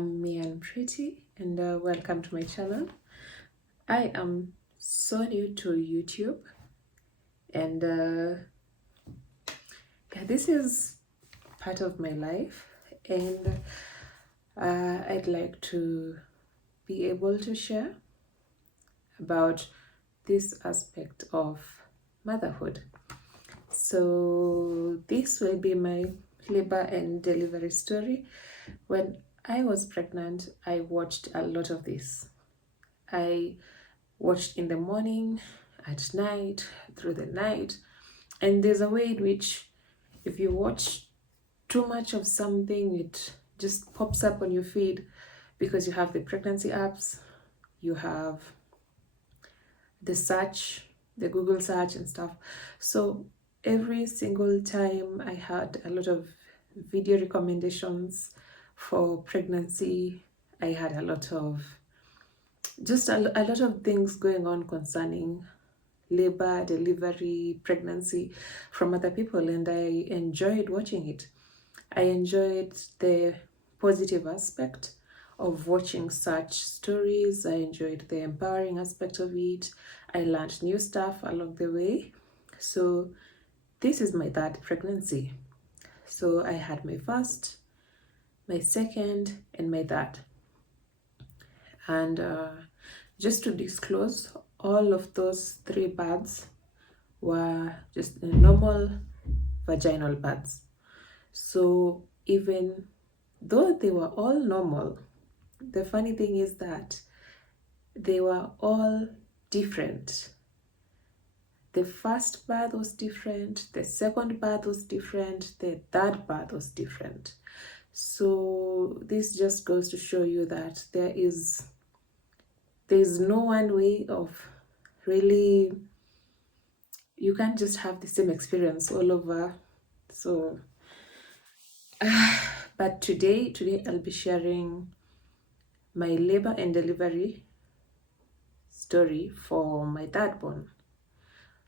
I'm Mian Pretty and welcome to my channel. I am so new to YouTube and this is part of my life, and I'd like to be able to share about this aspect of motherhood. So this will be my labor and delivery story. When I was pregnant, I watched a lot of this. I watched in the morning, at night, through the night. And there's a way in which if you watch too much of something, it just pops up on your feed because you have the pregnancy apps, you have the search, the Google search and stuff. So every single time I had a lot of video recommendations for pregnancy. I had a lot of a lot of things going on concerning labor, delivery, pregnancy from other people, and I enjoyed watching it. I enjoyed the positive aspect of watching such stories. I enjoyed the empowering aspect of it. I learned new stuff along the way. So this is my third pregnancy. So I had my first, my second, and my third. And just to disclose, all of those three births were just normal vaginal births. So even though they were all normal, the funny thing is that they were all different. The first birth was different, the second birth was different, the third birth was different. So this just goes to show you that there's no one way of really, you can't just have the same experience all over. So but today I'll be sharing my labor and delivery story for my third born,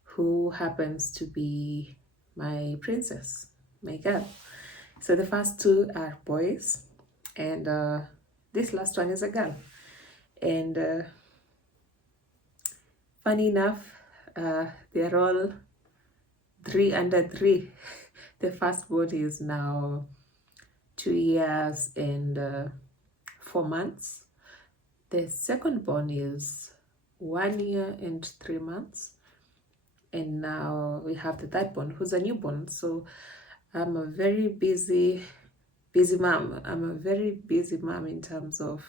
who happens to be my princess, my girl. So the first two are boys, and this last one is a girl. And funny enough, they're all 3 under 3. The first born is now 2 years and 4 months. The second born is 1 year and 3 months. And now we have the third born, who's a newborn. So I'm a very busy mom. I'm a very busy mom in terms of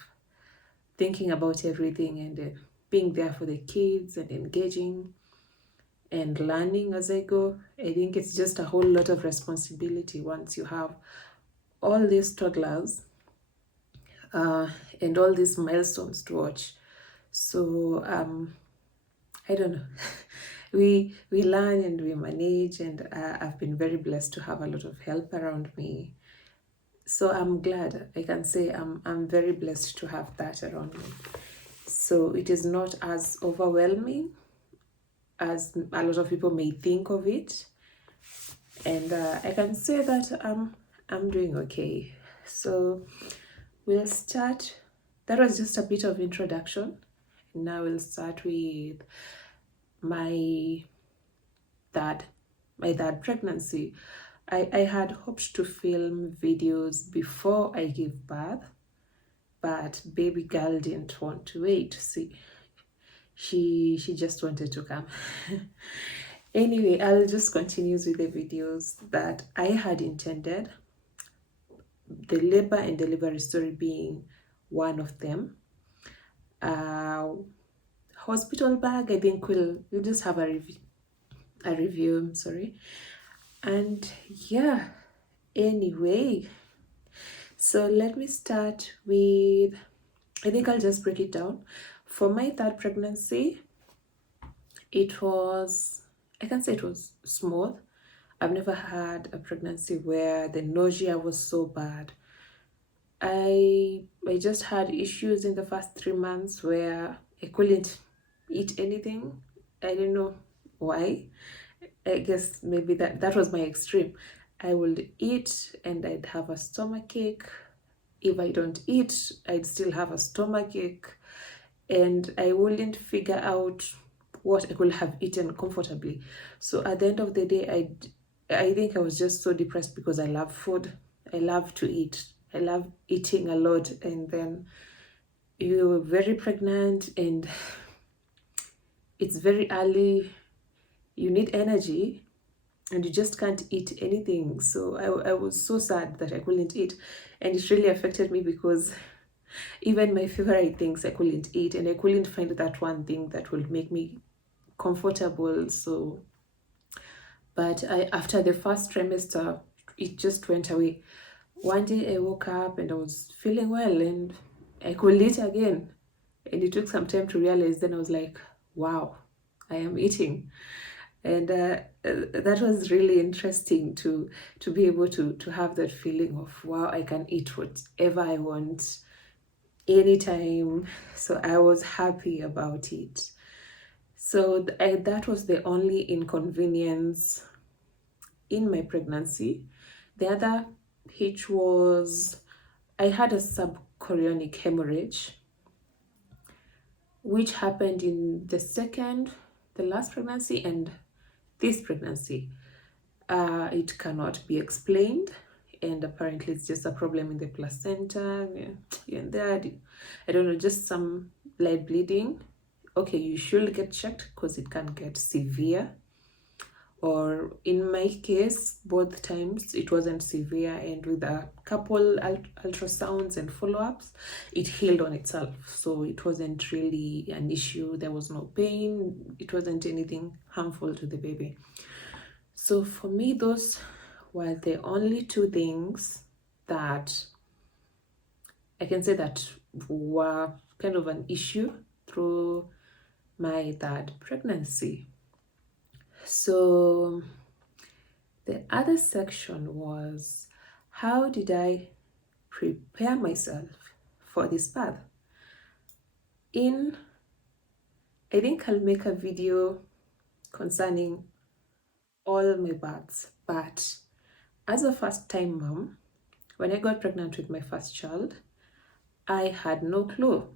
thinking about everything and being there for the kids and engaging and learning as I go. I think it's just a whole lot of responsibility once you have all these toddlers and all these milestones to watch. So I don't know. we learn and we manage, and I've been very blessed to have a lot of help around me. So I'm glad. I can say I'm very blessed to have that around me. So it is not as overwhelming as a lot of people may think of it, and I can say that I'm doing okay. So we'll start. That was just a bit of introduction. Now we'll start with my third pregnancy. I had hoped to film videos before I gave birth, but baby girl didn't want to wait. See, she just wanted to come. Anyway, I'll just continue with the videos that I had intended, the labor and delivery story being one of them. Hospital bag, I think we'll just have a review, I'm sorry. And yeah, anyway, so let me start with, I think I'll just break it down. For my third pregnancy, it was, I can say it was smooth. I've never had a pregnancy where the nausea was so bad. I just had issues in the first 3 months where I couldn't eat anything. I don't know why. I guess maybe that was my extreme. I would eat and I'd have a stomachache. If I don't eat, I'd still have a stomachache, and I wouldn't figure out what I could have eaten comfortably. So at the end of the day, I think I was just so depressed because I love food. I love to eat. I love eating a lot. And then you're very pregnant and it's very early. You need energy and you just can't eat anything. So I was so sad that I couldn't eat. And it really affected me because even my favorite things I couldn't eat, and I couldn't find that one thing that would make me comfortable. So, but after the first trimester, it just went away. One day I woke up and I was feeling well and I could eat again. And it took some time to realize. Then I was like, wow, I am eating. And that was really interesting to be able to have that feeling of, wow, I can eat whatever I want anytime. So I was happy about it. So that was the only inconvenience in my pregnancy. The other hitch was I had a subchorionic hemorrhage, which happened in the last pregnancy and this pregnancy. It cannot be explained, and apparently it's just a problem in the placenta. Yeah, and there, I don't know, just some light bleeding. Okay, you should get checked because it can get severe. Or in my case, both times it wasn't severe, and with a couple ultrasounds and follow-ups, it healed on itself. So it wasn't really an issue. There was no pain. It wasn't anything harmful to the baby. So for me, those were the only two things that I can say that were kind of an issue through my third pregnancy. So the other section was, how did I prepare myself for this birth? I think I'll make a video concerning all my births, but as a first-time mom, when I got pregnant with my first child, I had no clue.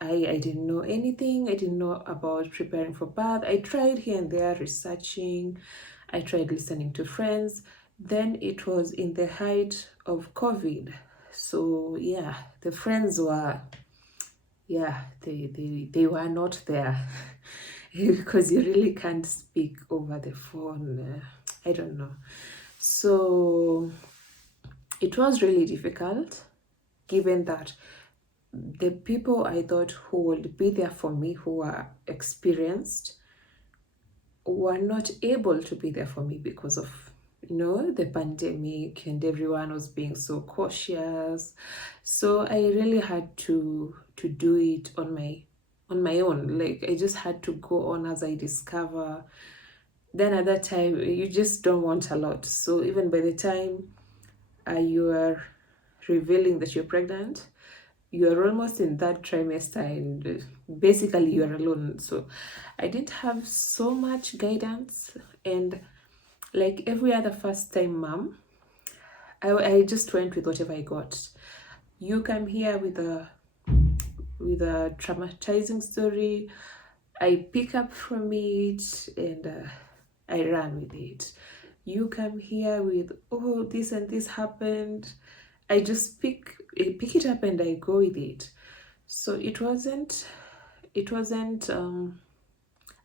I didn't know anything. I didn't know about preparing for birth. I tried here and there researching. I tried listening to friends. Then it was in the height of COVID. So yeah, the friends were, they were not there because you really can't speak over the phone. I don't know. So it was really difficult, given that the people I thought who would be there for me, who were experienced, were not able to be there for me because of, the pandemic, and everyone was being so cautious. So I really had to do it on my own. Like, I just had to go on as I discover. Then at that time, you just don't want a lot. So even by the time you are revealing that you're pregnant, you are almost in that trimester, and basically you are alone. So I didn't have so much guidance, and like every other first-time mom, I just went with whatever I got. You come here with a traumatizing story, I pick up from it and I run with it. You come here with, oh, this and this happened, I just pick it up and I go with it. So it wasn't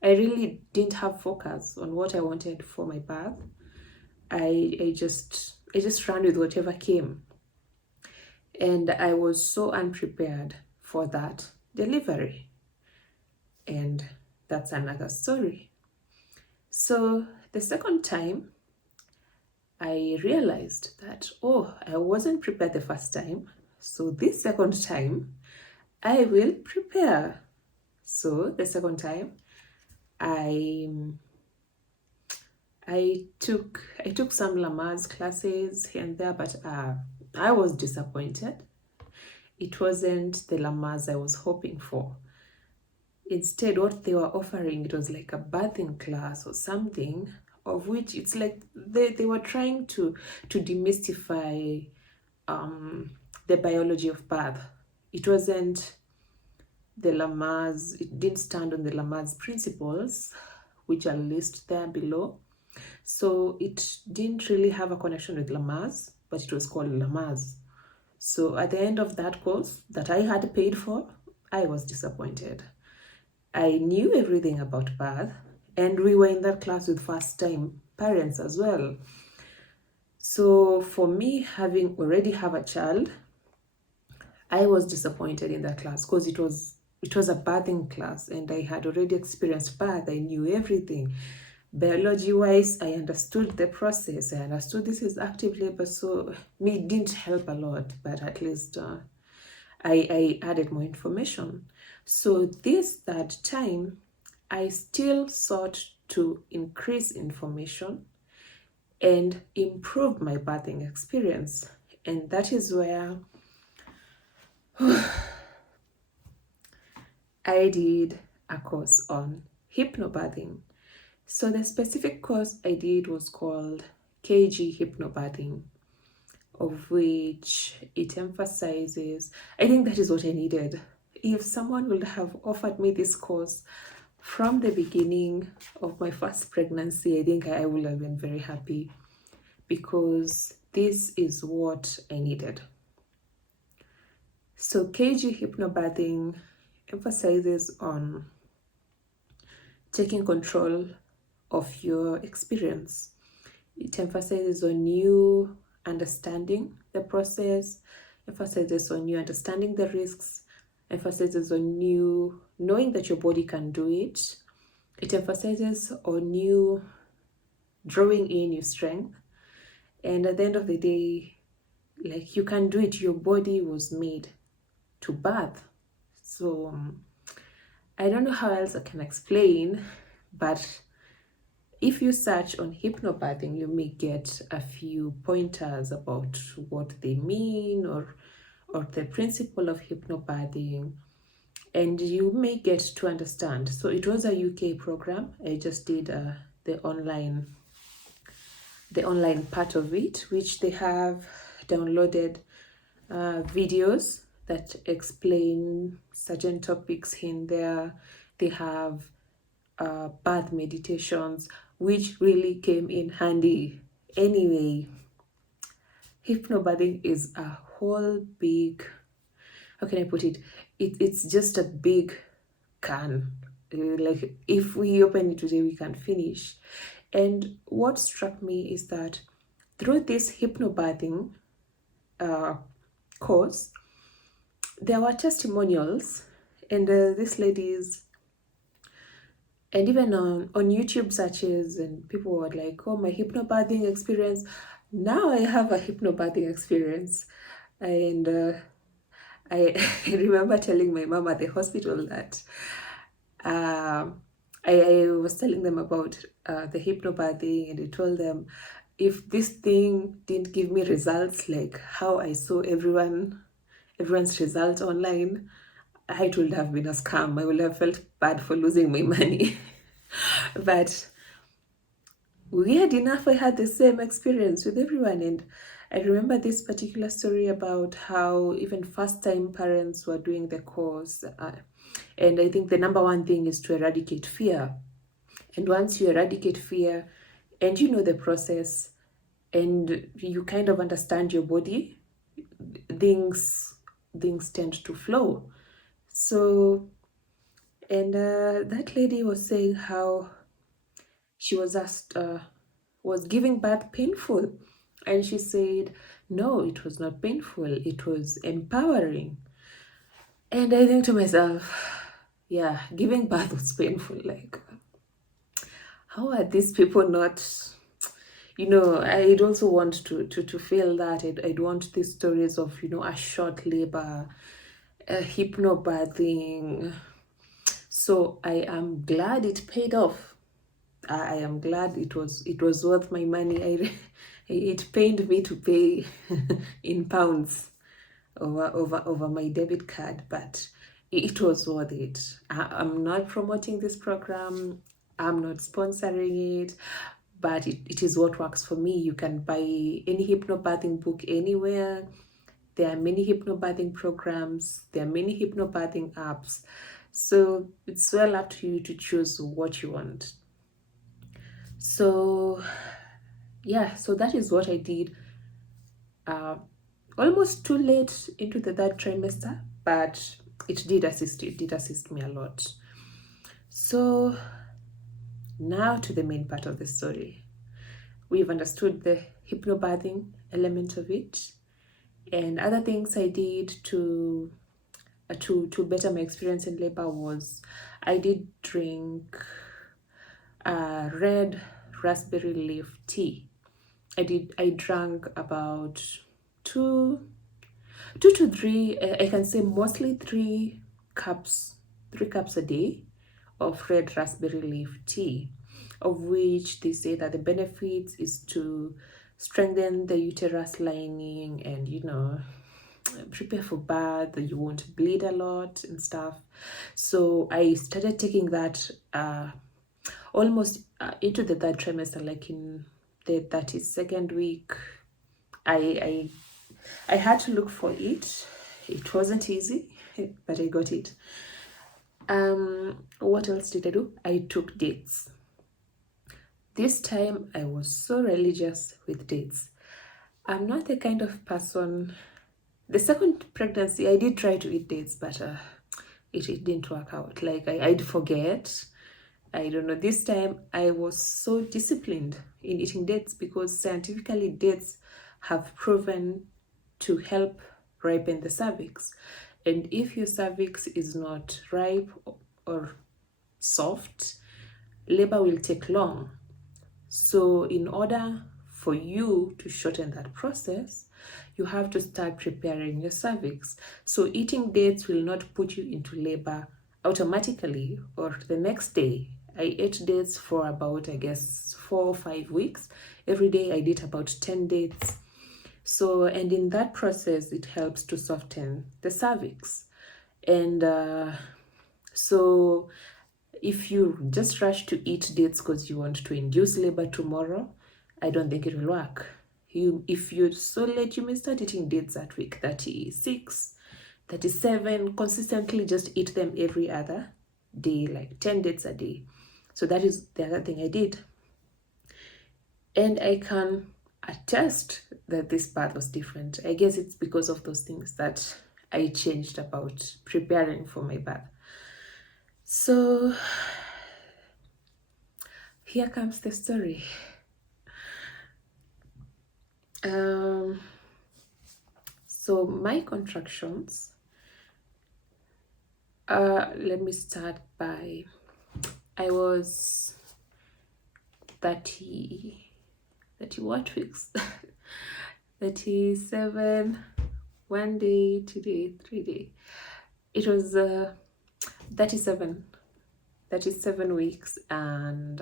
I really didn't have focus on what I wanted for my birth. I just ran with whatever came, and I was so unprepared for that delivery, and that's another story. So the second time, I realized that, oh, I wasn't prepared the first time. So this second time, I will prepare. So the second time, I took some Lamaze classes here and there, but I was disappointed. It wasn't the Lamaze I was hoping for. Instead, what they were offering, it was like a birthing class or something, of which it's like they were trying to demystify the biology of birth. It wasn't the Lamar's, it didn't stand on the Lamar's principles, which are listed there below. So it didn't really have a connection with Lamar's, but it was called Lamar's. So at the end of that course that I had paid for, I was disappointed. I knew everything about birth, and we were in that class with first-time parents as well. So for me, having already have a child, I was disappointed in that class because it was a birthing class, and I had already experienced birth. I knew everything. Biology-wise, I understood the process. I understood this is active labor, so me didn't help a lot, but at least I added more information. So that time, I still sought to increase information and improve my birthing experience. And that is where I did a course on hypnobirthing. So the specific course I did was called KG Hypnobirthing, of which it emphasizes, I think that is what I needed. If someone would have offered me this course from the beginning of my first pregnancy, I think I would have been very happy, because this is what I needed. So KG Hypnobirthing emphasizes on taking control of your experience. It emphasizes on you understanding the process, emphasizes on you understanding the risks, emphasizes on you knowing that your body can do it. It emphasizes on you drawing in your strength. And at the end of the day, like, you can do it. Your body was made to birth. So I don't know how else I can explain, but if you search on hypnobirthing, you may get a few pointers about what they mean, or the principle of hypnobirthing, and you may get to understand. So it was a UK program. I just did the online part of it, which they have downloaded videos that explain certain topics in there. They have birth meditations, which really came in handy. Anyway, hypnobirthing is a whole big, how can I put it? It's just a big can. Like, if we open it today, we can't finish. And what struck me is that through this hypnobirthing course, there were testimonials, and these ladies, and even on YouTube searches, and people were like, oh, my hypnobirthing experience. Now I have a hypnobirthing experience. And I remember telling my mom at the hospital that I was telling them about the hypnobirthing, and I told them, if this thing didn't give me results like how I saw everyone's result online, it would have been a scam. I would have felt bad for losing my money. But weird enough, I had the same experience with everyone. And I remember this particular story about how even first-time parents were doing the course. And I think the number one thing is to eradicate fear. And once you eradicate fear, and you know the process, and you kind of understand your body, things tend to flow. So, and that lady was saying how she was asked, was giving birth painful? And she said, no, it was not painful. It was empowering. And I think to myself, yeah, giving birth was painful. Like, how are these people not, I'd also want to feel that. I'd want these stories of, a short labor, hypnobirthing. So I am glad it paid off. I am glad it was worth my money. It pained me to pay in pounds over my debit card, but it was worth it. I'm not promoting this program. I'm not sponsoring it, but it is what works for me. You can buy any hypnobirthing book anywhere. There are many hypnobirthing programs, there are many hypnobirthing apps. So it's well up to you to choose what you want. So yeah, so that is what I did. Almost too late into the third trimester, but it did assist me a lot. So now to the main part of the story. We've understood the hypnobirthing element of it, and other things I did to better my experience in labor was I did drink red raspberry leaf tea. I drank about two to three, I can say mostly 3 cups a day of red raspberry leaf tea, of which they say that the benefits is to strengthen the uterus lining and prepare for birth, you won't bleed a lot and stuff. So I started taking that almost into the third trimester, like in the 32nd week. I had to look for it. It wasn't easy, but I got it. What else did I do? I took dates. This time I was so religious with dates. I'm not the kind of person. The second pregnancy, I did try to eat dates, but it didn't work out. Like I'd forget. I don't know. This time I was so disciplined in eating dates because scientifically dates have proven to help ripen the cervix. And if your cervix is not ripe or soft, labor will take long. So in order for you to shorten that process, you have to start preparing your cervix. So eating dates will not put you into labor automatically or the next day. I ate dates for about, I guess, 4 or 5 weeks. Every day I did about 10 dates. So, and in that process, it helps to soften the cervix. And so if you just rush to eat dates because you want to induce labor tomorrow, I don't think it will work. If you're so late, you may start eating dates at week 36, 37, consistently just eat them every other day, like 10 dates a day. So that is the other thing I did. And I can attest that this birth was different. I guess it's because of those things that I changed about preparing for my birth. So here comes the story. So my contractions, let me start by, I was 30 what weeks? 37, 1 day, 2 day, 3 day. It was 37 weeks and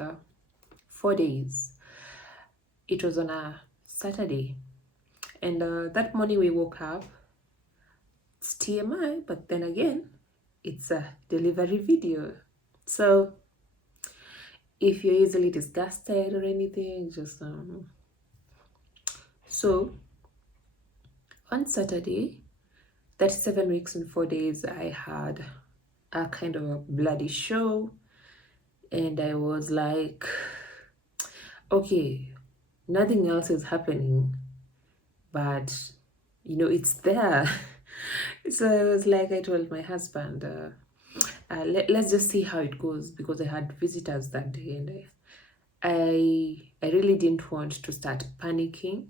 4 days. It was on a Saturday, and that morning we woke up. It's TMI, but then again, it's a delivery video. So if you're easily disgusted or anything, just so on Saturday, 37 weeks and 4 days, I had a kind of a bloody show, and I was like, okay, nothing else is happening, but it's there. So I was like, I told my husband, let's just see how it goes, because I had visitors that day, and I really didn't want to start panicking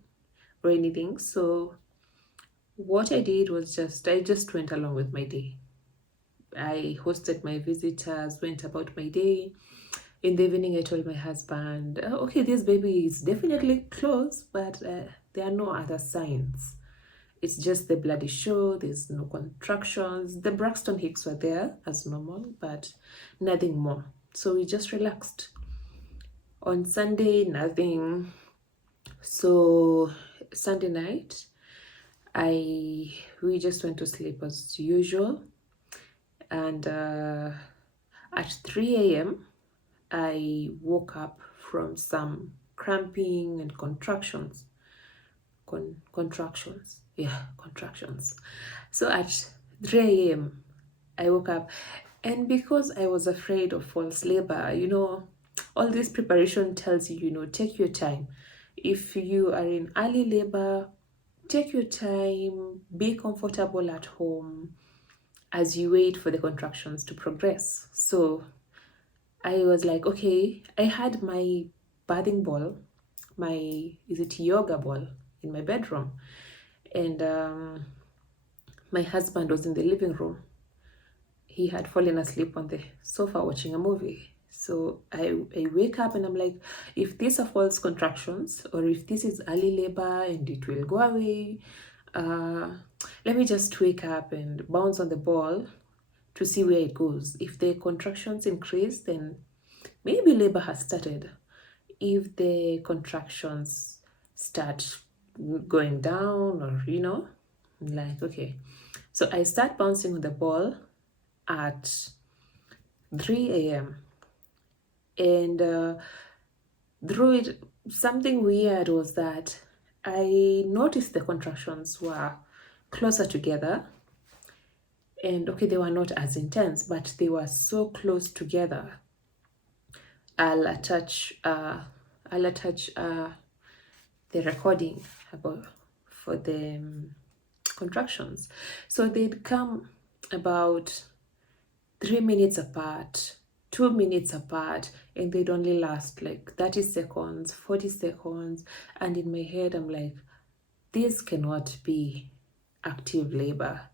or anything. So what I did was I just went along with my day. I hosted my visitors, went about my day. In the evening, I told my husband, okay, this baby is definitely close, but there are no other signs. It's just the bloody show. There's no contractions. The Braxton Hicks were there as normal, but nothing more. So we just relaxed. On Sunday, nothing. So Sunday night, we just went to sleep as usual. And at 3 a.m., I woke up from some cramping and contractions. contractions. So at 3 a.m. I woke up, and because I was afraid of false labor, all this preparation tells you, take your time. If you are in early labor, take your time, be comfortable at home as you wait for the contractions to progress. So I was like, okay, I had my bathing ball, is it yoga ball, in my bedroom. And my husband was in the living room. He had fallen asleep on the sofa watching a movie. So I wake up and I'm like, if these are false contractions or if this is early labor and it will go away, let me just wake up and bounce on the ball to see where it goes. If the contractions increase, then maybe labor has started. If the contractions start going down, or I'm like, okay. So I start bouncing on the ball at 3 a.m. and through it, something weird was that I noticed the contractions were closer together, and okay, they were not as intense, but they were so close together. I'll attach the recording about for the contractions. So they'd come about 3 minutes apart, 2 minutes apart, and they'd only last like 30 seconds, 40 seconds. And in my head, I'm like, this cannot be active labor.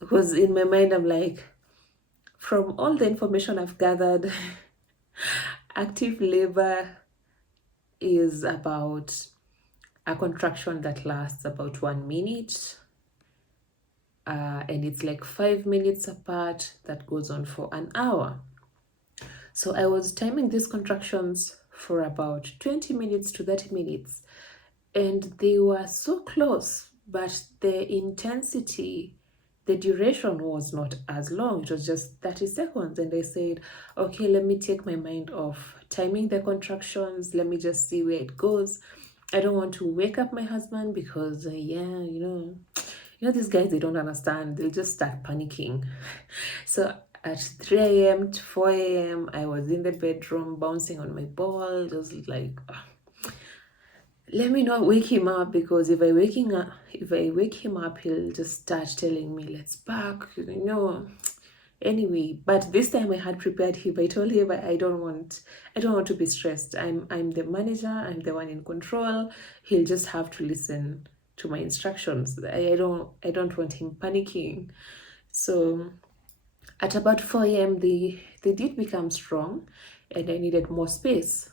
Because in my mind, I'm like, from all the information I've gathered, active labor is about a contraction that lasts about 1 minute. And it's like 5 minutes apart that goes on for an hour. So I was timing these contractions for about 20 minutes to 30 minutes, and they were so close, but the intensity, the duration was not as long. It was just 30 seconds. And I said, okay, let me take my mind off timing the contractions. Let me just see where it goes. I don't want to wake up my husband because, these guys, they don't understand. They'll just start panicking. So at 3 a.m. to 4 a.m., I was in the bedroom bouncing on my ball, just like, let me not wake him up, because if I wake him up, he'll just start telling me, let's back, Anyway, but this time I had prepared him. I told him I don't want to be stressed. I'm the manager. I'm the one in control. He'll just have to listen to my instructions. I don't want him panicking. So at about 4 a.m. they did become strong, and I needed more space.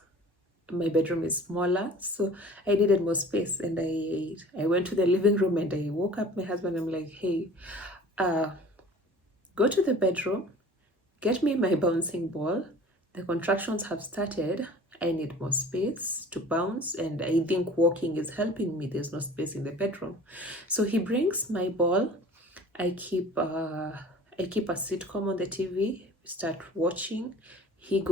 My bedroom is smaller, so I needed more space, and I went to the living room and I woke up my husband. I'm like, hey, go to the bedroom, get me my bouncing ball. The contractions have started. I need more space to bounce, and I think walking is helping me. There's no space in the bedroom. So he brings my ball. I keep a sitcom on the TV, start watching. He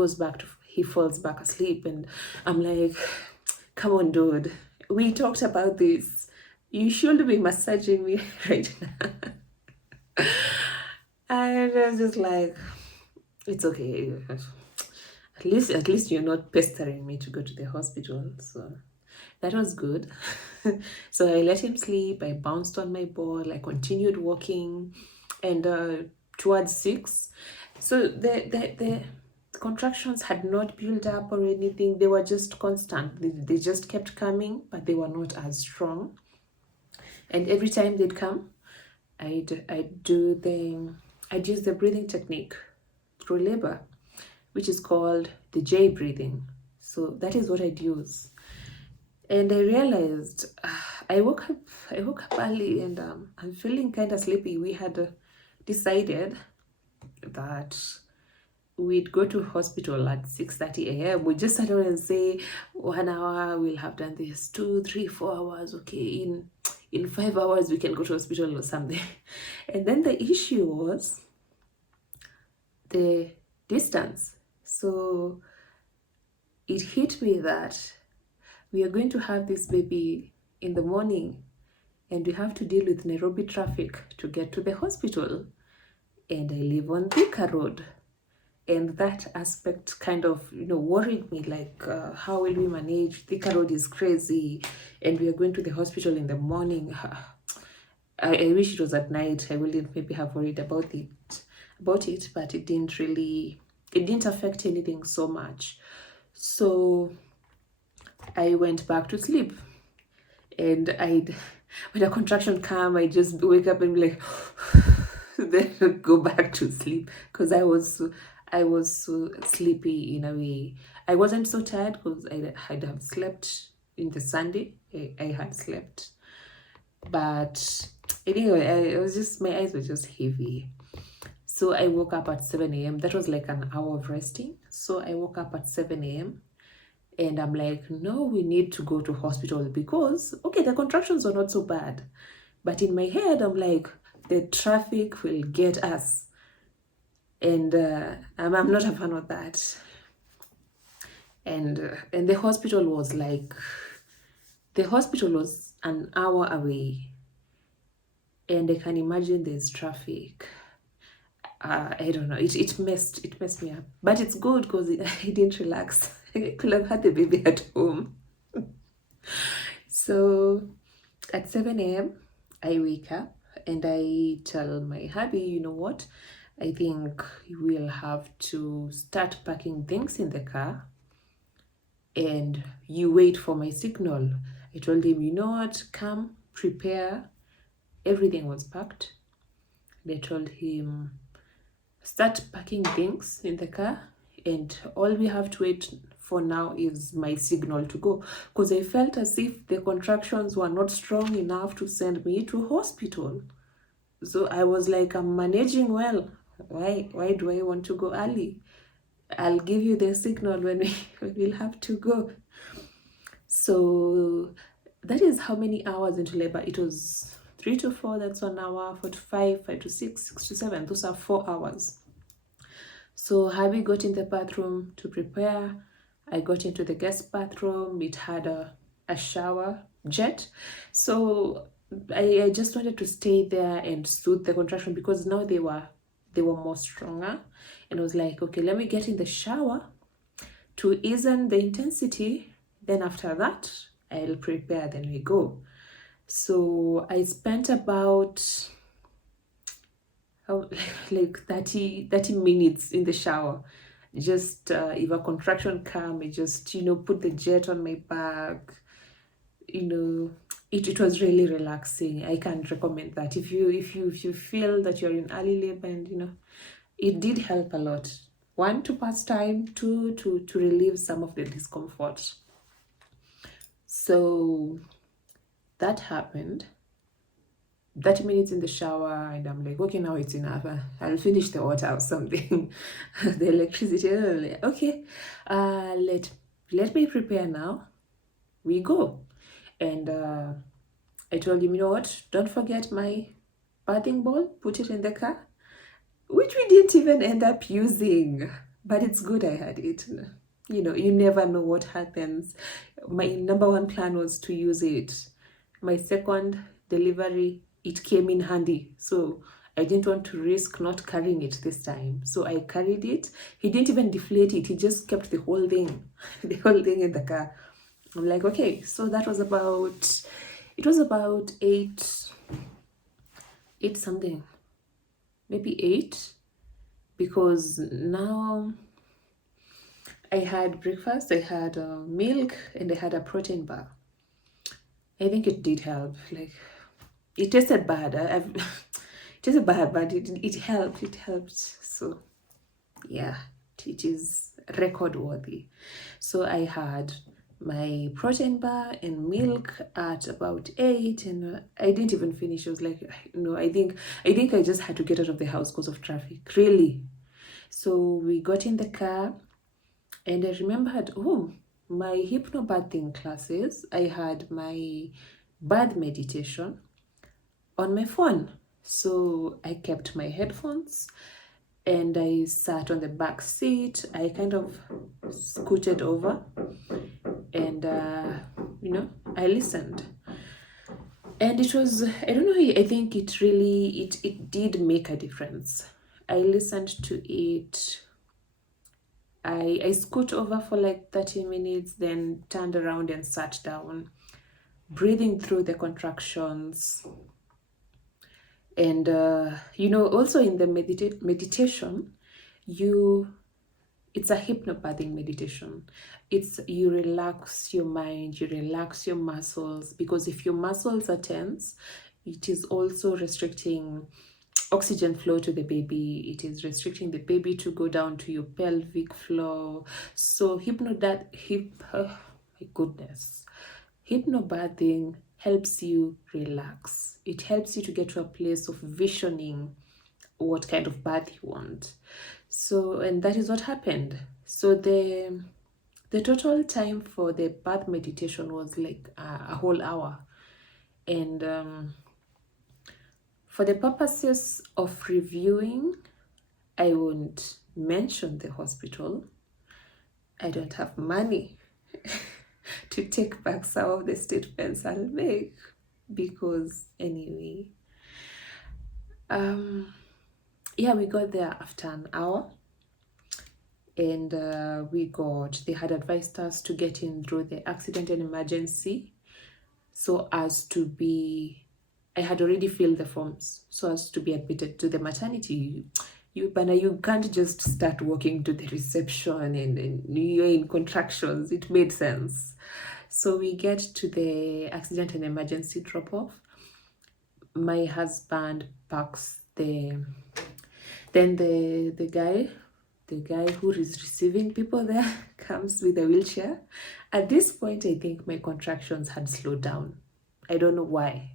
falls back asleep, and I'm like, come on, dude. We talked about this. You should be massaging me right now. And I was just like, it's okay. At least you're not pestering me to go to the hospital. So that was good. So I let him sleep. I bounced on my ball. I continued walking, and towards 6. So the contractions had not built up or anything. They were just constant. They just kept coming, but they were not as strong. And every time they'd come, I'd use the breathing technique through labor, which is called the J breathing. So that is what I'd use. And I realized I woke up early, and I'm feeling kind of sleepy. We had decided that we'd go to hospital at 6:30 a.m. We just sat down and say 1 hour we'll have done this, 2, 3, 4 hours. Okay, in 5 hours we can go to hospital or something. And then the issue was the distance. So it hit me that we are going to have this baby in the morning, and we have to deal with Nairobi traffic to get to the hospital. And I live on Thika Road. And that aspect kind of, worried me, like, how will we manage? Thika Road is crazy, and we are going to the hospital in the morning. I wish it was at night. I wouldn't maybe have worried about it, but it didn't affect anything so much. So I went back to sleep, and when a contraction come, I just wake up and be like, then go back to sleep, because I was so sleepy in a way. I wasn't so tired because I had have slept in the Sunday. I had slept, but anyway, I was just, my eyes were just heavy. So I woke up at 7 a.m. That was like an hour of resting. So I woke up at 7 a.m. and I'm like, no, we need to go to hospital because, okay, the contractions are not so bad. But in my head, I'm like, the traffic will get us. And I'm not a fan of that. And the hospital was an hour away. And I can imagine there's traffic. I don't know. It messed me up. But it's good because I didn't relax. I could have had the baby at home. So at 7 a.m., I wake up and I tell my hubby, you know what? I think we'll have to start packing things in the car and you wait for my signal. I told him, you know what? Come, prepare. Everything was packed. And I told him, start packing things in the car, and all we have to wait for now is my signal to go, because I felt as if the contractions were not strong enough to send me to hospital. So I was like, I'm managing well. Why do I want to go early? I'll give you the signal when we'll have to go. So that is how many hours into labor. It was 3 to 4, that's 1 hour, 4 to 5, 5 to 6, 6 to 7, those are 4 hours. So hubby got in the bathroom to prepare. I got into the guest bathroom. It had a shower jet. So I just wanted to stay there and soothe the contraction because now they were more stronger. And I was like, okay, let me get in the shower to ease in the intensity. Then after that, I'll prepare, then we go. So I spent about like 30 minutes in the shower. Just if a contraction come, I just put the jet on my back. It was really relaxing. I can recommend that if you feel that you're in early labor, and it did help a lot. 1, to pass time, 2, to relieve some of the discomfort. So that happened. 30 minutes in the shower, and I'm like, okay, now it's enough. I'll finish the water or something. The electricity. Like, okay, let me prepare now. We go. And I told him, you know what? Don't forget my bathing ball. Put it in the car, which we didn't even end up using. But it's good I had it. You never know what happens. My number 1 plan was to use it. My second delivery, it came in handy. So I didn't want to risk not carrying it this time. So I carried it. He didn't even deflate it. He just kept the whole thing, in the car. I'm like, okay. So that was about 8 something, maybe 8, because now I had breakfast, I had milk, and I had a protein bar. I think it did help. Like, it tasted bad. It tasted bad, but it helped. It helped. So yeah, it is record worthy. So I had my protein bar and milk at about 8, and I didn't even finish. I was like, no, I think I just had to get out of the house because of traffic, really. So we got in the car, and I remembered, my hypnobirthing classes, I had my birth meditation on my phone. So I kept my headphones and I sat on the back seat. I kind of scooted over and, I listened. And it was, I don't know, I think it really, it did make a difference. I listened to it. I scoot over for like 30 minutes, then turned around and sat down, breathing through the contractions. And also in the meditation, you it's a hypnobirthing meditation. It's you relax your mind, you relax your muscles, because if your muscles are tense, it is also restricting oxygen flow to the baby. It is restricting the baby to go down to your pelvic floor. So my goodness, hypnobirthing helps you relax. It helps you to get to a place of visioning what kind of birth you want. So, and that is what happened. So the total time for the birth meditation was like a whole hour. And for the purposes of reviewing, I won't mention the hospital. I don't have money to take back some of the statements I'll make, because anyway, we got there after an hour. And they had advised us to get in through the accident and emergency, so as to be, I had already filled the forms, so as to be admitted to the maternity. You can't just start walking to the reception and you're in contractions. It made sense. So we get to the accident and emergency drop-off. My husband parks then the guy who is receiving people there comes with a wheelchair. At this point, I think my contractions had slowed down. I don't know why.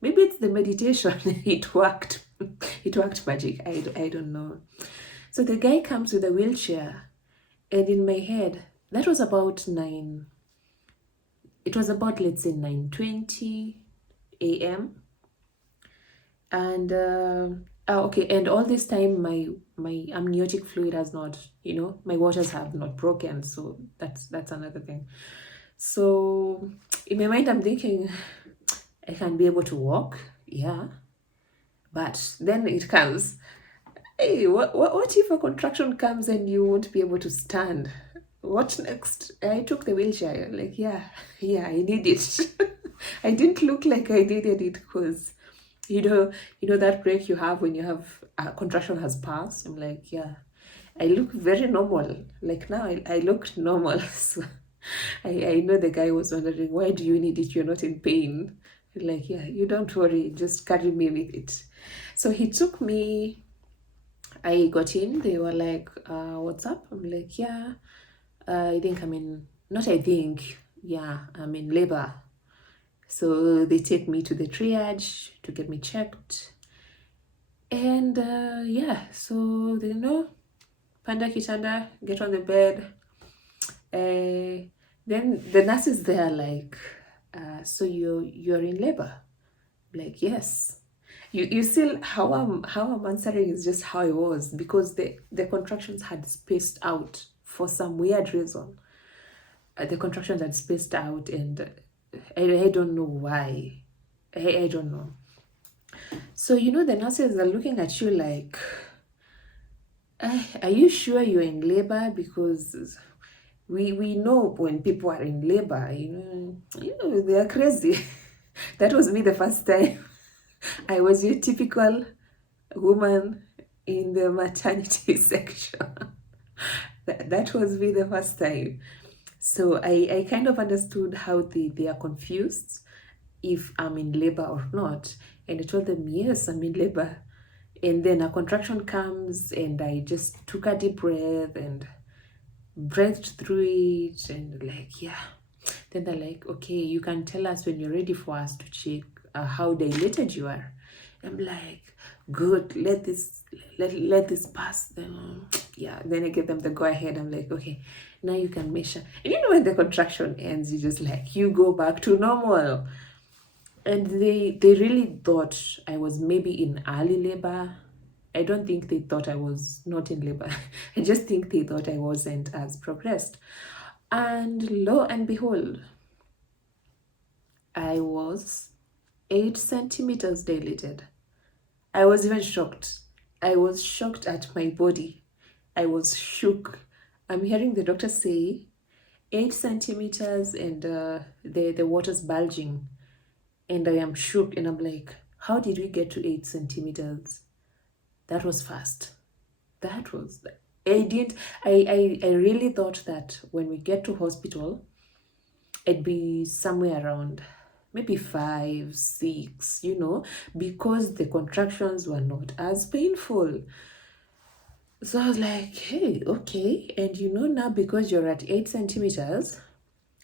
Maybe it's the meditation. It worked. It worked magic. I don't know. So the guy comes with a wheelchair, and in my head, that was about 9. It was about, let's say, 9:20 a.m. And okay, and all this time my amniotic fluid has not, my waters have not broken, so that's another thing. So in my mind I'm thinking, I can be able to walk, yeah, but then it comes, hey, what if a contraction comes and you won't be able to stand? What next? I took the wheelchair, like, yeah, I need it. I didn't look like I needed it, because you know that break you have when you have a contraction has passed. I'm like, yeah, I look very normal. Like now I look normal. So I know the guy was wondering, why do you need it? You're not in pain. Like, yeah, you don't worry, just carry me with it. So he took me. I got in. They were like, what's up? I'm like, yeah, I think I'm in. Not I think. Yeah, I'm in labor. So they take me to the triage to get me checked. And so they panda kitanda, get on the bed. Then the nurses there are like, so you're in labor? Like, yes. You see how I'm answering is just how I was, because the contractions had spaced out for some weird reason. The contractions had spaced out, and I don't know why. I don't know. So the nurses are looking at you like, are you sure you're in labor? Because we know when people are in labor, they are crazy. That was me the first time. I was your typical woman in the maternity section. That was me the first time. So I kind of understood how they are confused if I'm in labor or not. And I told them, yes, I'm in labor. And then a contraction comes, and I just took a deep breath and breathed through it, and like, yeah. Then they're like, okay, you can tell us when you're ready for us to check how dilated you are. I'm like, good, let this pass. Then then I give them the go ahead. I'm like, okay, now you can measure. And when the contraction ends, you just like, you go back to normal. And they really thought I was maybe in early labor. I don't think they thought I was not in labor. I just think they thought I wasn't as progressed. And lo and behold, I was 8 centimeters dilated. I was even shocked. I was shocked at my body. I was shook. I'm hearing the doctor say 8 centimeters and the water's bulging. And I am shook and I'm like, how did we get to 8 centimeters? That was fast. That was, I didn't, I really thought that when we get to hospital, it'd be somewhere around maybe 5, 6, because the contractions were not as painful. So I was like, hey, okay. And now because you're at 8 centimeters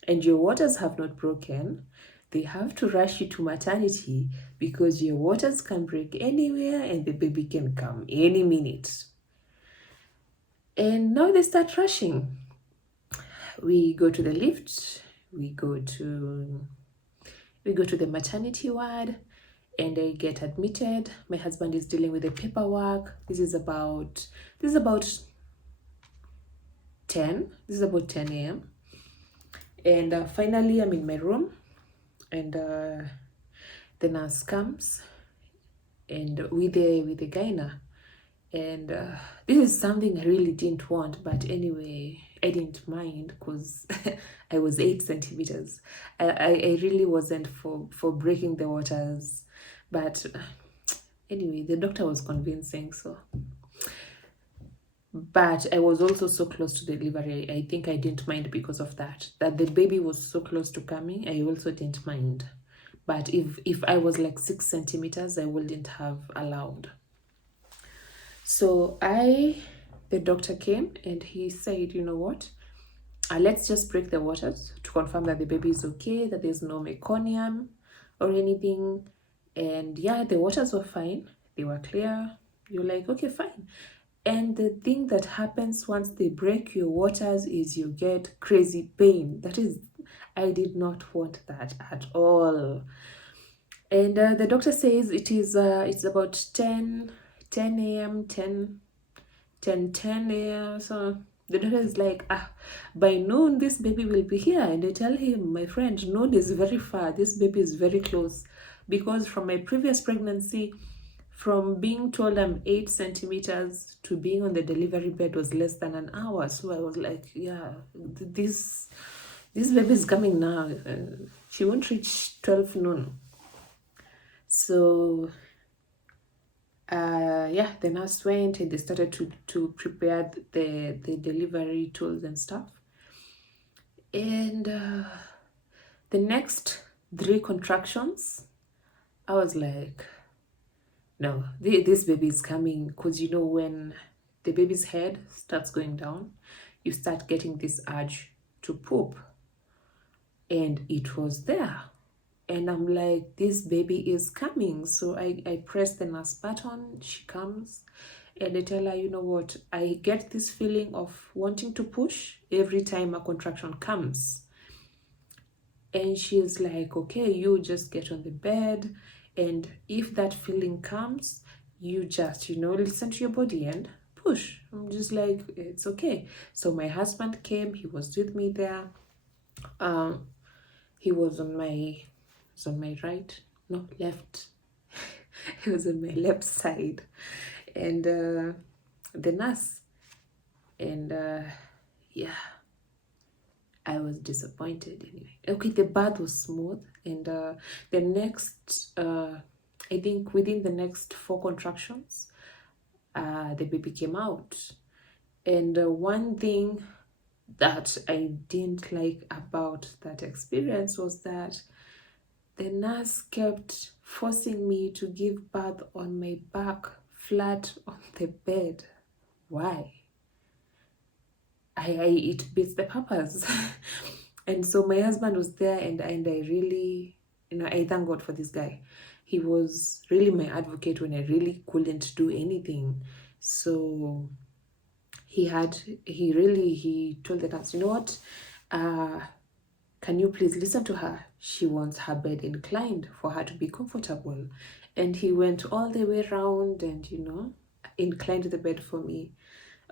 and your waters have not broken, they have to rush you to maternity because your waters can break anywhere and the baby can come any minute. And now they start rushing. We go to the lift, we go to the maternity ward, and I get admitted. My husband is dealing with the paperwork. This is about 10. This is about 10 a.m. And finally, I'm in my room, and the nurse comes, and with the gyna, and this is something I really didn't want, but anyway, I didn't mind because I was 8 centimeters. I really wasn't for breaking the waters, but anyway, the doctor was convincing. So, but I was also so close to delivery. I think I didn't mind because of that. That the baby was so close to coming, I also didn't mind. But if I was like 6 centimeters, I wouldn't have allowed. So the doctor came and he said, you know what? Let's just break the waters to confirm that the baby is okay, that there's no meconium or anything. And yeah, the waters were fine. They were clear. You're like, okay, fine. And the thing that happens once they break your waters is you get crazy pain. That is, I did not want that at all. And the doctor says it's about 10 a.m., 10 a.m. So the doctor is like, by noon, this baby will be here. And I tell him, my friend, noon is very far. This baby is very close. Because from my previous pregnancy, from being told I'm 8 centimeters to being on the delivery bed was less than an hour. So I was like, yeah, this baby is coming now. She won't reach 12 noon. So the nurse went and they started to prepare the delivery tools and stuff. And the next 3 contractions, I was like, no, this baby is coming. Because when the baby's head starts going down, you start getting this urge to poop. And it was there. And I'm like, this baby is coming. So I press the nurse button. She comes. And I tell her, you know what? I get this feeling of wanting to push every time a contraction comes. And she's like, okay, you just get on the bed. And if that feeling comes, you just, listen to your body and push. I'm just like, it's okay. So my husband came. He was with me there. He was on my right, no, left. He was on my left side. And the nurse, and I was disappointed anyway. Okay, the bath was smooth, and the next, I think within the next 4 contractions, the baby came out. And one thing that I didn't like about that experience was that the nurse kept forcing me to give birth on my back, flat on the bed. Why? It beats the purpose. And so my husband was there, and I really, I thank God for this guy. He was really my advocate when I really couldn't do anything. So he told the nurse, you know what, can you please listen to her? She wants her bed inclined for her to be comfortable. And he went all the way around and, inclined the bed for me.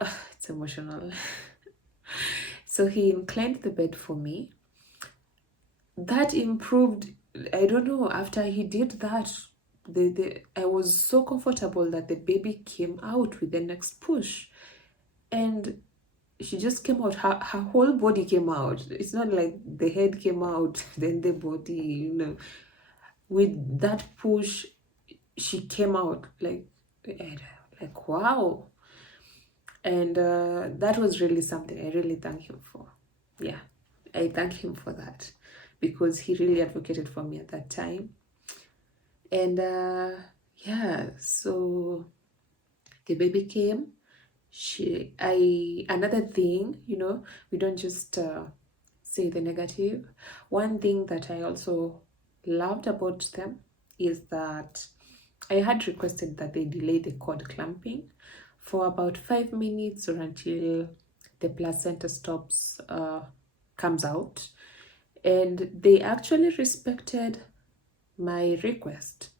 It's emotional. So he inclined the bed for me. That improved I don't know, after he did that, I was so comfortable that the baby came out with the next push. And she just came out, her whole body came out. It's not like the head came out, then the body, with that push, she came out like wow. And that was really something I really thank him for. Yeah, I thank him for that, because he really advocated for me at that time. And yeah, so the baby came. Another thing, we don't just say the negative. One thing that I also loved about them is that I had requested that they delay the cord clamping for about 5 minutes, or until the placenta comes out. And they actually respected my request,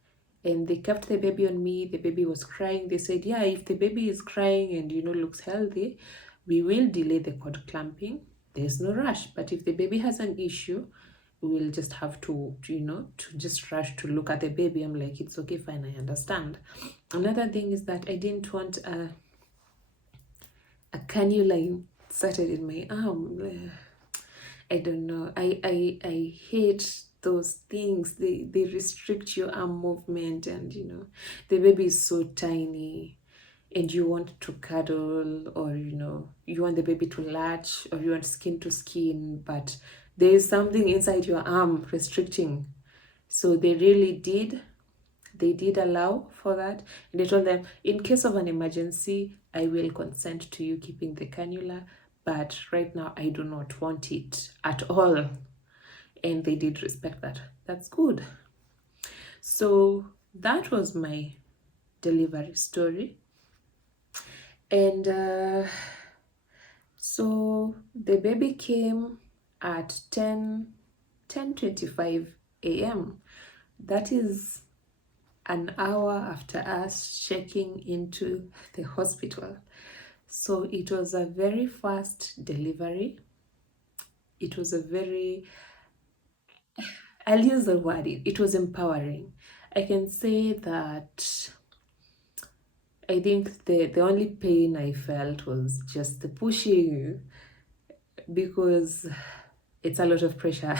and they kept the baby on me. The baby was crying. They said, yeah, if the baby is crying and looks healthy, we will delay the cord clamping. There's no rush. But if the baby has an issue, we will just have to just rush to look at the baby. I'm like, it's okay, fine, I understand. Another thing is that I didn't want a cannula inserted in my arm. I don't know. I hate those things. They restrict your arm movement, and the baby is so tiny, and you want to cuddle, or you want the baby to latch, or you want skin to skin, but there is something inside your arm restricting. So they did allow for that. And I told them, in case of an emergency, I will consent to you keeping the cannula, but right now I do not want it at all. And they did respect that. That's good. So that was my delivery story. And so the baby came at 10:25 a.m. That is an hour after us checking into the hospital. So it was a very fast delivery. It was a very, I'll use the word, it was empowering. I can say that I think the only pain I felt was just the pushing, because it's a lot of pressure.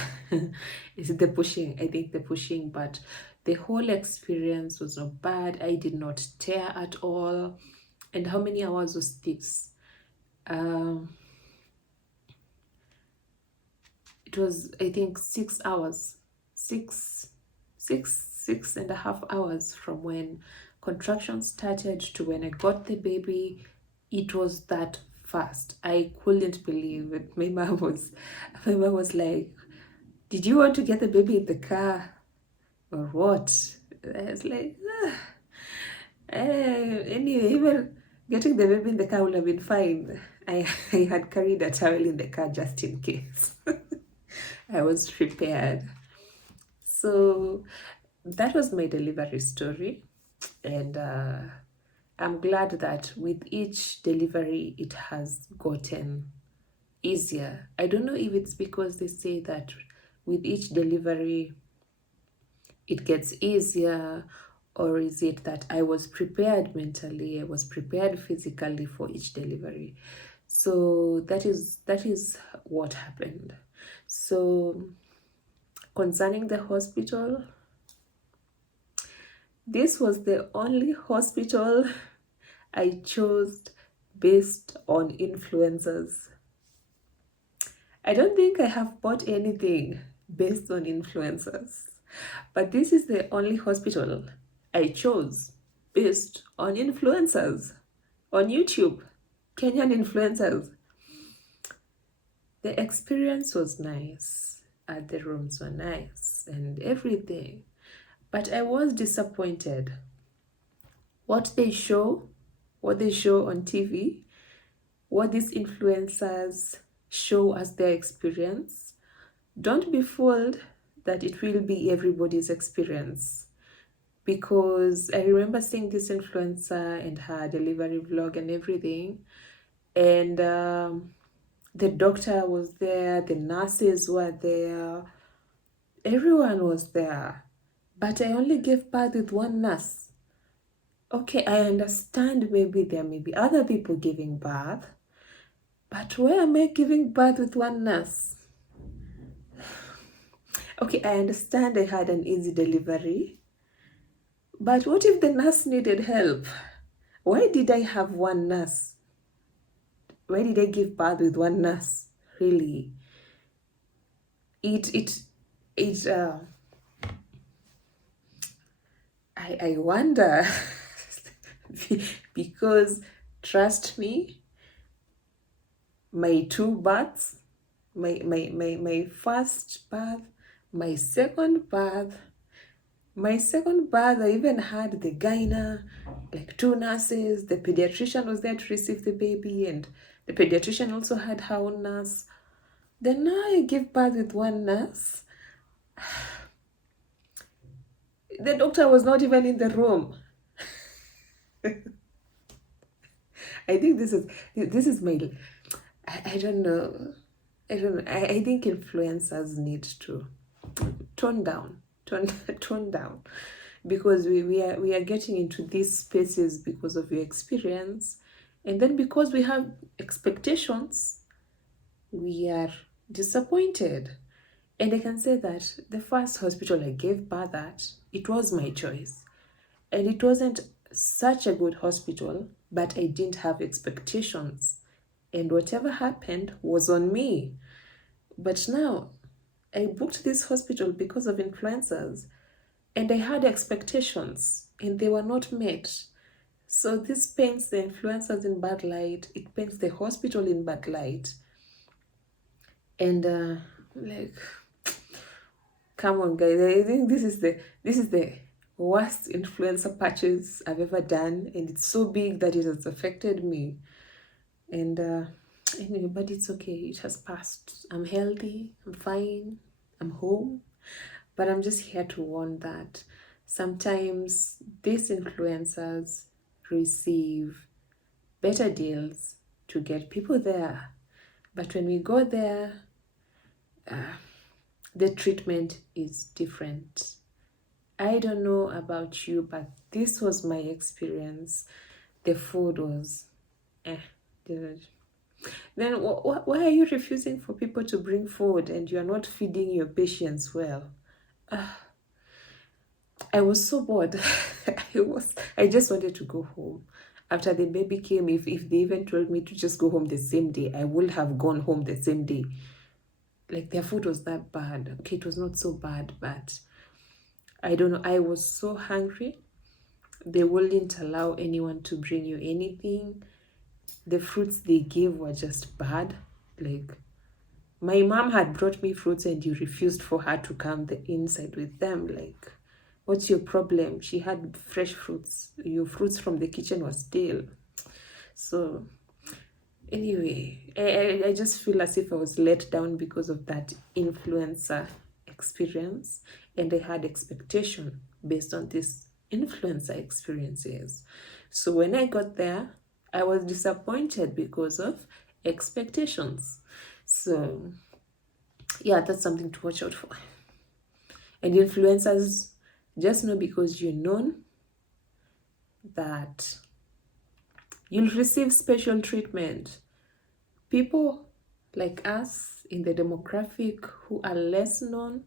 Is the pushing? I think the pushing, but the whole experience was not bad. I did not tear at all. And how many hours was this? It was, I think, 6 hours, six and a half hours from when contractions started to when I got the baby. It was that fast. I couldn't believe it. My mom was like, did you want to get the baby in the car or what? I was like, anyway, even getting the baby in the car would have been fine. I had carried a towel in the car just in case. I was prepared. So that was my delivery story. And I'm glad that with each delivery, it has gotten easier. I don't know if it's because they say that with each delivery, it gets easier, or is it that I was prepared mentally, I was prepared physically for each delivery. So that is what happened. So concerning the hospital, this was the only hospital I chose based on influencers. I don't think I have bought anything based on influencers, but this is the only hospital I chose based on influencers on YouTube, Kenyan influencers. The experience was nice, the rooms were nice and everything, but I was disappointed. What they show on TV, what these influencers show as their experience, don't be fooled that it will be everybody's experience. Because I remember seeing this influencer and her delivery vlog and everything, and the doctor was there, the nurses were there, Everyone was there, but I only gave birth with one nurse. Okay, I understand maybe there may be other people giving birth, but where am I giving birth with one nurse? Okay, I understand I had an easy delivery, but what if the nurse needed help? Why did I have one nurse? Why did I give birth with one nurse? Really? It I wonder. Because trust me, my two births, my first birth, my second birth, I even had the gyna, like two nurses. The pediatrician was there to receive the baby, and the pediatrician also had her own nurse. Then now I give birth with one nurse. The doctor was not even in the room. I think this is my, I don't know. I think influencers need to tone down, tone down, because we are getting into these spaces because of your experience, and then because we have expectations, we are disappointed. And I can say that the first hospital I gave birth at, it was my choice, and it wasn't such a good hospital, but I didn't have expectations, and whatever happened was on me. But now I booked this hospital because of influencers, and I had expectations and they were not met. So this paints the influencers in bad light, it paints the hospital in bad light. And like, come on guys, I think this is the worst influencer purchase I've ever done, and it's so big that it has affected me. And anyway, but it's okay, it has passed. I'm healthy, I'm fine, I'm home. But I'm just here to warn that sometimes these influencers receive better deals to get people there. But when we go there, the treatment is different. I don't know about you, but this was my experience. The food was dude. Then why are you refusing for people to bring food and you are not feeding your patients well? I was so bored. I just wanted to go home. After the baby came, if they even told me to just go home the same day, I would have gone home the same day. Like, their food was that bad. Okay, it was not so bad, but I don't know. I was so hungry. They wouldn't allow anyone to bring you anything. The fruits they gave were just bad. Like, my mom had brought me fruits and you refused for her to come the inside with them. Like, what's your problem? She had fresh fruits. Your fruits from the kitchen was stale. So anyway, I just feel as if I was let down because of that influencer experience, and I had expectation based on this influencer experiences. So when I got there, I was disappointed because of expectations. So yeah, that's something to watch out for. And influencers, just know, because you're known, that you'll receive special treatment. People like us in the demographic who are less known,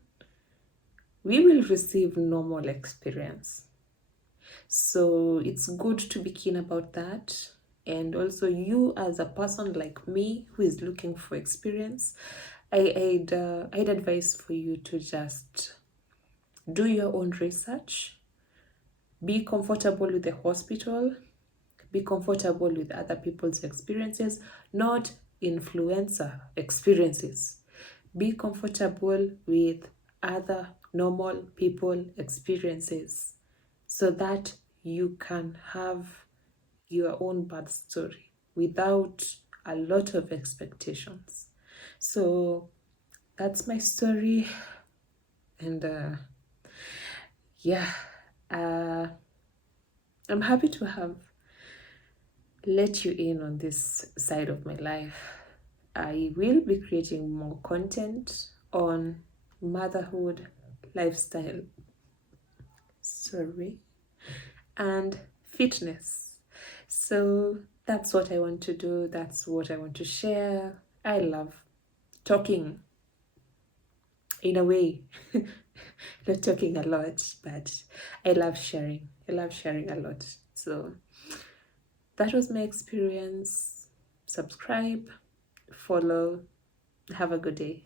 we will receive normal experience. So it's good to be keen about that. And also, you as a person like me who is looking for experience, I'd advise for you to just do your own research, be comfortable with the hospital, be comfortable with other people's experiences, not influencer experiences. Be comfortable with other normal people experiences, so that you can have your own birth story without a lot of expectations. So that's my story. And yeah, I'm happy to have let you in on this side of my life. I will be creating more content on motherhood, lifestyle, sorry, and fitness. So that's what I want to do. That's what I want to share. I love talking in a way. Not talking a lot, but I love sharing. I love sharing a lot. So that was my experience. Subscribe, follow. Have a good day.